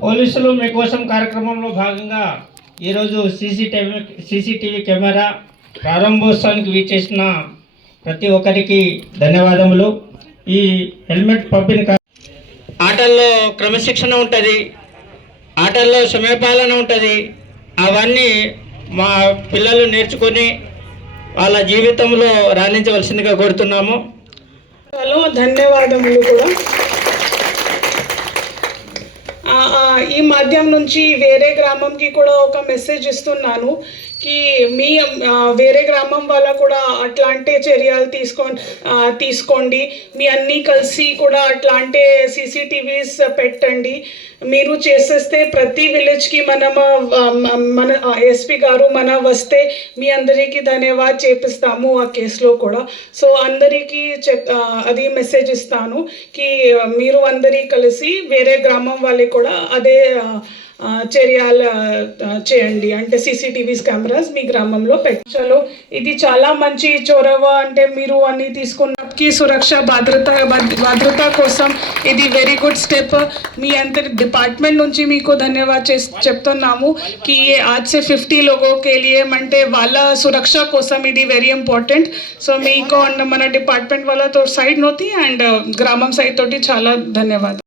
పోలీసులు మీకోసం కార్యక్రమంలో భాగంగా ఈరోజు సీసీటీవీ సీసీటీవీ కెమెరా ప్రారంభోత్సవానికి వీచేసిన ప్రతి ఒక్కరికి ధన్యవాదములు. ఈ హెల్మెట్ పంపిణీ ఆటల్లో క్రమశిక్షణ ఉంటుంది ఆటల్లో సమయపాలన ఉంటుంది. అవన్నీ మా పిల్లలు నేర్చుకొని వాళ్ళ జీవితంలో రాణించవలసిందిగా కోరుతున్నాము. హలో ధన్యవాదములు కూడా ఆ, ఆ, ఈ మాధ్యం నుంచి వేరే గ్రామంకి కూడా ఒక మెసేజ్ ఇస్తున్నాను కి మీ వేరే గ్రామం వాళ్ళ కూడా అట్లాంటి చర్యలు తీసుకో తీసుకోండి. మీ అన్నీ కలిసి కూడా అట్లాంటి సీసీటీవీస్ పెట్టండి. మీరు చేసేస్తే ప్రతి విలేజ్కి మనం మన ఎస్పీ గారు మన వస్తే మీ అందరికీ ధన్యవాద్ చేపిస్తాము ఆ కేసులో కూడా. సో అందరికీ చెప్ అది మెసేజ్ ఇస్తాను. కి మీరు అందరి కలిసి వేరే గ్రామం వాళ్ళకి కూడా అది అదే చర్యల చేయండి అంటే సీసీటీవీస్ కెమెరాస్ మీ గ్రామంలో పెట్టాలో ఇది చాలా మంచి చొరవ అంటే మీరు అన్ని తీసుకున్నప్పటికీ సురక్ష భద్రత భద్రత కోసం ఇది వెరీ గుడ్ స్టెప్ మీ అంత డిపార్ట్మెంట్ నుంచి మీకు ధన్యవాద చెప్తున్నాము కి ఆజ్ సే ఫిఫ్టీ లోగో కేలియం అంటే వాళ్ళ సురక్ష కోసం ఇది వెరీ ఇంపార్టెంట్ సో మీకు అండ్ మన డిపార్ట్మెంట్ వాళ్ళతో సైడ్ నోతి అండ్ గ్రామం సైడ్ తోటి చాలా ధన్యవాదాలు